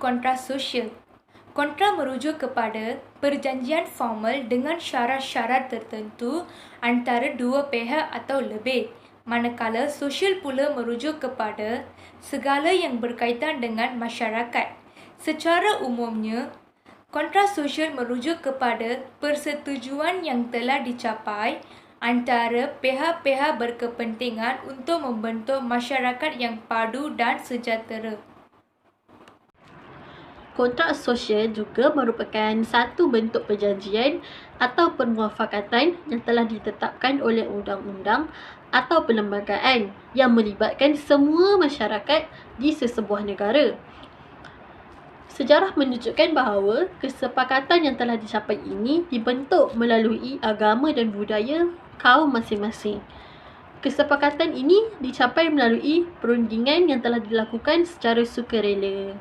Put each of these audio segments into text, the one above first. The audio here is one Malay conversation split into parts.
kontra sosial. Kontra merujuk kepada perjanjian formal dengan syarat-syarat tertentu antara dua pihak atau lebih, manakala sosial pula merujuk kepada segala yang berkaitan dengan masyarakat. Secara umumnya, kontra sosial merujuk kepada persetujuan yang telah dicapai antara pihak-pihak berkepentingan untuk membentuk masyarakat yang padu dan sejahtera. Kontrak sosial juga merupakan satu bentuk perjanjian atau permuafakatan yang telah ditetapkan oleh undang-undang atau perlembagaan yang melibatkan semua masyarakat di sesebuah negara. Sejarah menunjukkan bahawa kesepakatan yang telah dicapai ini dibentuk melalui agama dan budaya kaum masing-masing. Kesepakatan ini dicapai melalui perundingan yang telah dilakukan secara sukarela.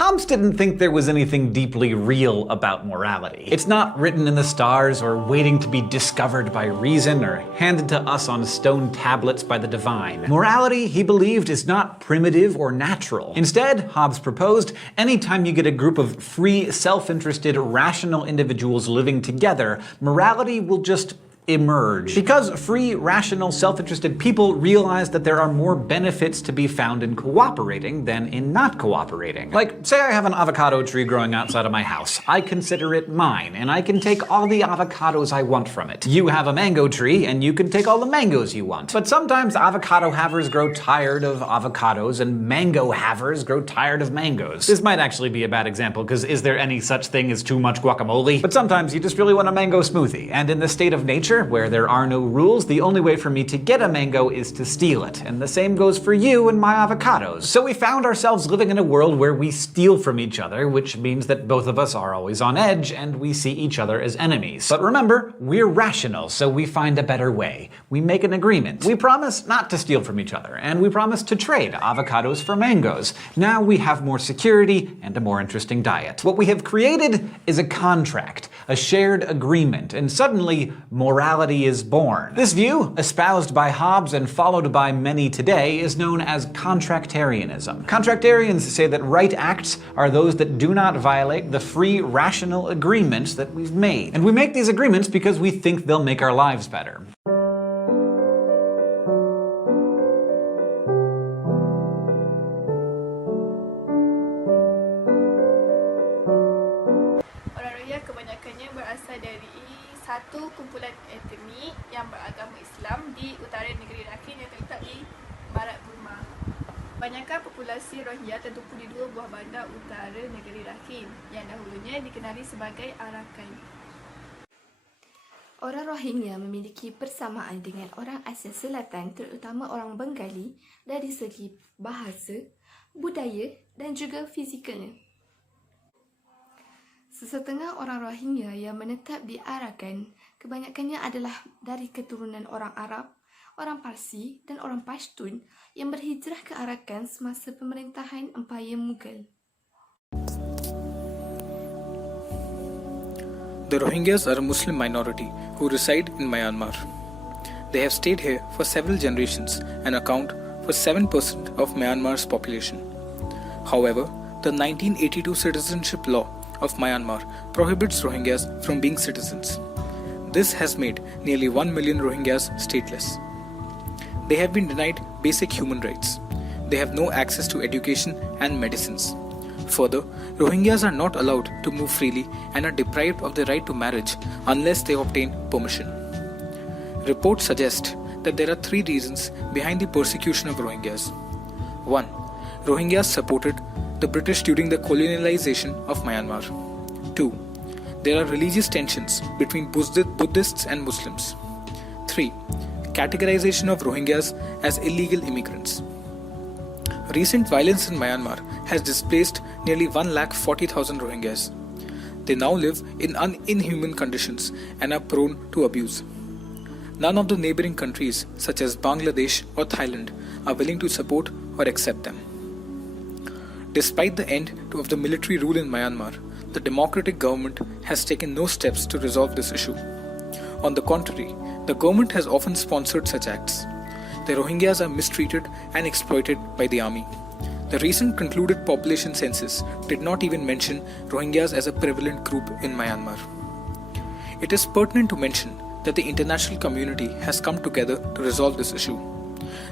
Hobbes didn't think there was anything deeply real about morality. It's not written in the stars or waiting to be discovered by reason or handed to us on stone tablets by the divine. Morality, he believed, is not primitive or natural. Instead, Hobbes proposed, anytime you get a group of free, self-interested, rational individuals living together, morality will just emerge. Because free, rational, self-interested people realize that there are more benefits to be found in cooperating than in not cooperating. Like, say I have an avocado tree growing outside of my house. I consider it mine, and I can take all the avocados I want from it. You have a mango tree, and you can take all the mangoes you want. But sometimes avocado havers grow tired of avocados, and mango havers grow tired of mangoes. This might actually be a bad example, because is there any such thing as too much guacamole? But sometimes you just really want a mango smoothie, and in the state of nature, where there are no rules, the only way for me to get a mango is to steal it. And the same goes for you and my avocados. So we found ourselves living in a world where we steal from each other, which means that both of us are always on edge and we see each other as enemies. But remember, we're rational, so we find a better way. We make an agreement. We promise not to steal from each other, and we promise to trade avocados for mangoes. Now we have more security and a more interesting diet. What we have created is a contract, a shared agreement, and suddenly morality is born. This view, espoused by Hobbes and followed by many today, is known as contractarianism. Contractarians say that right acts are those that do not violate the free, rational agreements that we've made. And we make these agreements because we think they'll make our lives better. Orang Rohingya kebanyakannya berasal dari satu kumpulan etnik yang beragama Islam di utara negeri Rakhine yang terletak di barat Burma. Banyakkan populasi Rohingya tertumpu di dua buah bandar utara negeri Rakhine yang dahulunya dikenali sebagai Arakan. Orang Rohingya memiliki persamaan dengan orang Asia Selatan, terutama orang Bengali, dari segi bahasa, budaya dan juga fizikalnya. Sesetengah orang Rohingya yang menetap di Arakan kebanyakannya adalah dari keturunan orang Arab, orang Parsi dan orang Pashtun yang berhijrah ke Arakan semasa pemerintahan Empayar Mughal. The Rohingyas are a Muslim minority who reside in Myanmar. They have stayed here for several generations and account for 7% of Myanmar's population. However, the 1982 citizenship law of Myanmar prohibits Rohingyas from being citizens. This has made nearly 1 million Rohingyas stateless. They have been denied basic human rights. They have no access to education and medicines. Further, Rohingyas are not allowed to move freely and are deprived of the right to marriage unless they obtain permission. Reports suggest that there are 3 reasons behind the persecution of Rohingyas. 1. Rohingyas supported the British during the colonialization of Myanmar. 2. There are religious tensions between Buddhists and Muslims. 3. Categorization of Rohingyas as illegal immigrants. Recent violence in Myanmar has displaced nearly 140,000 Rohingyas. They now live in inhuman conditions and are prone to abuse. None of the neighboring countries, such as Bangladesh or Thailand, are willing to support or accept them. Despite the end of the military rule in Myanmar, the democratic government has taken no steps to resolve this issue. On the contrary, the government has often sponsored such acts. The Rohingyas are mistreated and exploited by the army. The recent concluded population census did not even mention Rohingyas as a prevalent group in Myanmar. It is pertinent to mention that the international community has come together to resolve this issue.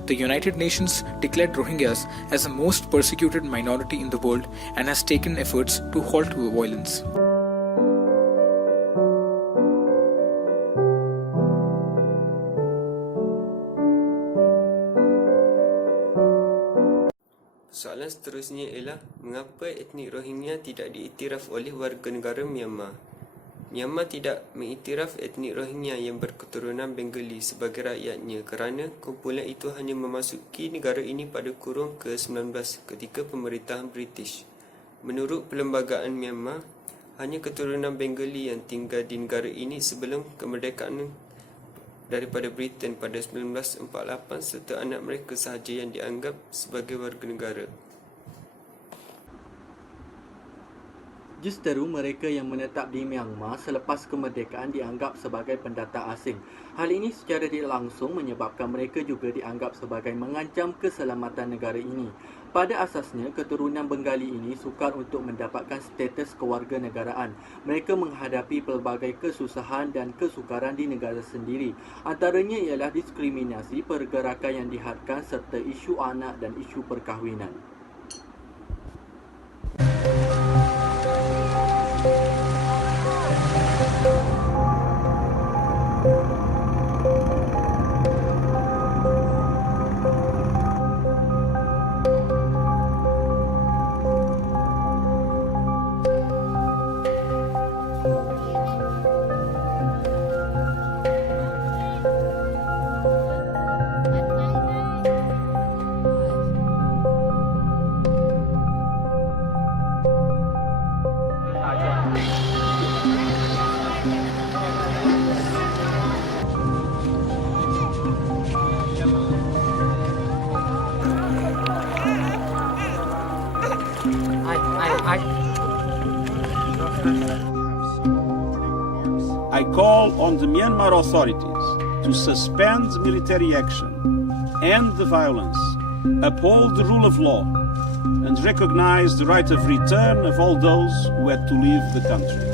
The United Nations declared Rohingyas as the most persecuted minority in the world and has taken efforts to halt the violence. Soalan seterusnya ialah mengapa etnik Rohingya tidak diiktiraf oleh warga negara Myanmar? Myanmar tidak mengiktiraf etnik Rohingya yang berketurunan Bengali sebagai rakyatnya kerana kumpulan itu hanya memasuki negara ini pada kurun ke-19 ketika pemerintahan British. Menurut Perlembagaan Myanmar, hanya keturunan Bengali yang tinggal di negara ini sebelum kemerdekaan daripada Britain pada 1948 serta anak mereka sahaja yang dianggap sebagai warga negara. Justeru mereka yang menetap di Myanmar selepas kemerdekaan dianggap sebagai pendatang asing. Hal ini secara tidak langsung menyebabkan mereka juga dianggap sebagai mengancam keselamatan negara ini. Pada asasnya, keturunan Bengali ini sukar untuk mendapatkan status kewarganegaraan. Mereka menghadapi pelbagai kesusahan dan kesukaran di negara sendiri. Antaranya ialah diskriminasi, pergerakan yang dihadkan serta isu anak dan isu perkahwinan. I call on the Myanmar authorities to suspend military action, end the violence, uphold the rule of law, and recognize the right of return of all those who had to leave the country.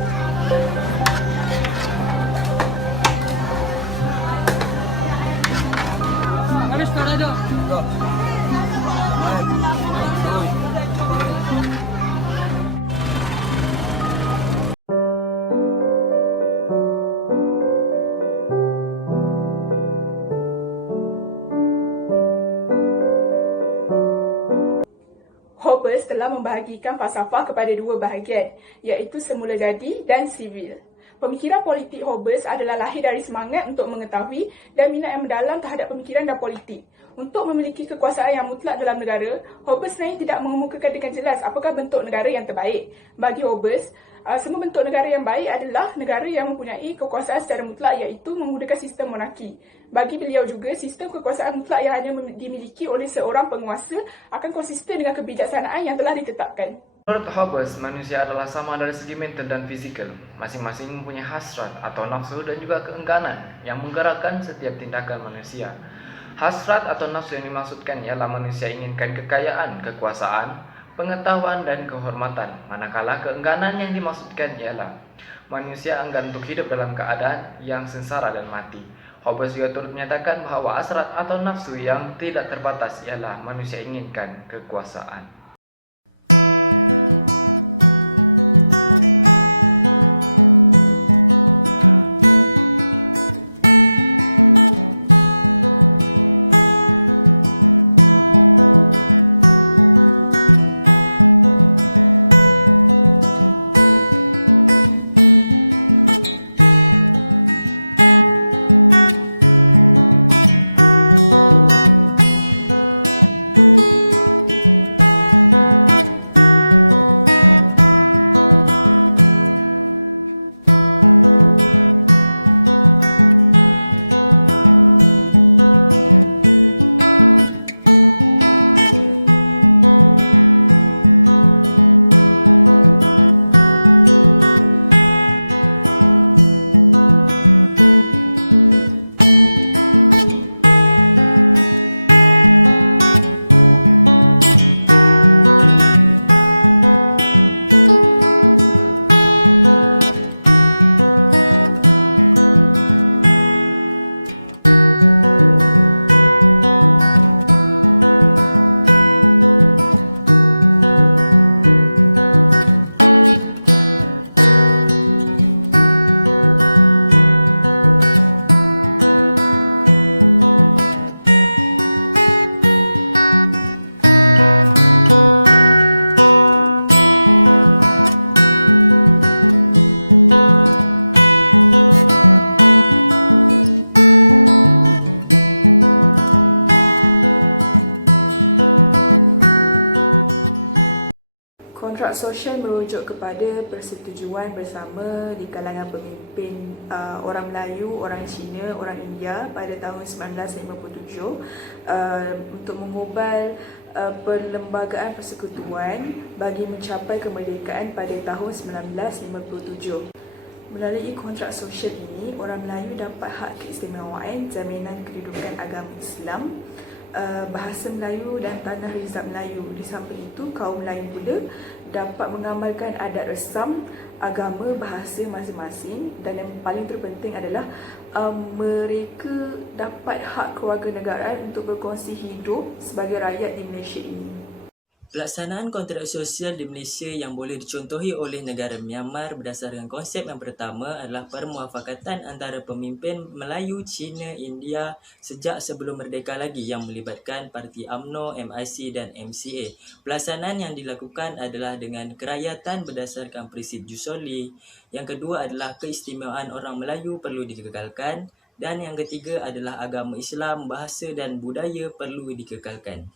Hobbes telah membahagikan falsafah kepada dua bahagian, iaitu semula jadi dan sivil. Pemikiran politik Hobbes adalah lahir dari semangat untuk mengetahui dan minat yang mendalam terhadap pemikiran dan politik. Untuk memiliki kekuasaan yang mutlak dalam negara, Hobbes sebenarnya tidak mengemukakan dengan jelas apakah bentuk negara yang terbaik. Bagi Hobbes, semua bentuk negara yang baik adalah negara yang mempunyai kekuasaan secara mutlak, iaitu menggunakan sistem monarki. Bagi beliau juga, sistem kekuasaan mutlak yang hanya dimiliki oleh seorang penguasa akan konsisten dengan kebijaksanaan yang telah ditetapkan. Menurut Hobbes, manusia adalah sama dari segi mental dan fizikal. Masing-masing mempunyai hasrat atau nafsu dan juga keengganan yang menggerakkan setiap tindakan manusia. Hasrat atau nafsu yang dimaksudkan ialah manusia inginkan kekayaan, kekuasaan, pengetahuan dan kehormatan. Manakala keengganan yang dimaksudkan ialah manusia enggan untuk hidup dalam keadaan yang sengsara dan mati. Hobbes juga turut menyatakan bahawa hasrat atau nafsu yang tidak terbatas ialah manusia inginkan kekuasaan. Kontrak sosial merujuk kepada persetujuan bersama di kalangan pemimpin orang Melayu, orang Cina, orang India pada tahun 1957 untuk mengubal perlembagaan persekutuan bagi mencapai kemerdekaan pada tahun 1957. Melalui kontrak sosial ini, orang Melayu dapat hak keistimewaan jaminan kedudukan agama Islam, bahasa Melayu dan tanah rizab Melayu. Di samping itu, kaum Melayu pula dapat mengamalkan adat resam, agama, bahasa masing-masing, dan yang paling terpenting adalah mereka dapat hak kewarganegaraan untuk berkongsi hidup sebagai rakyat di Malaysia ini. Pelaksanaan kontrak sosial di Malaysia yang boleh dicontohi oleh negara Myanmar berdasarkan konsep yang pertama adalah permuafakatan antara pemimpin Melayu, Cina, India sejak sebelum merdeka lagi yang melibatkan parti UMNO, MIC dan MCA. Pelaksanaan yang dilakukan adalah dengan kerayatan berdasarkan prinsip jus soli. Yang kedua adalah keistimewaan orang Melayu perlu dikekalkan. Dan yang ketiga adalah agama Islam, bahasa dan budaya perlu dikekalkan.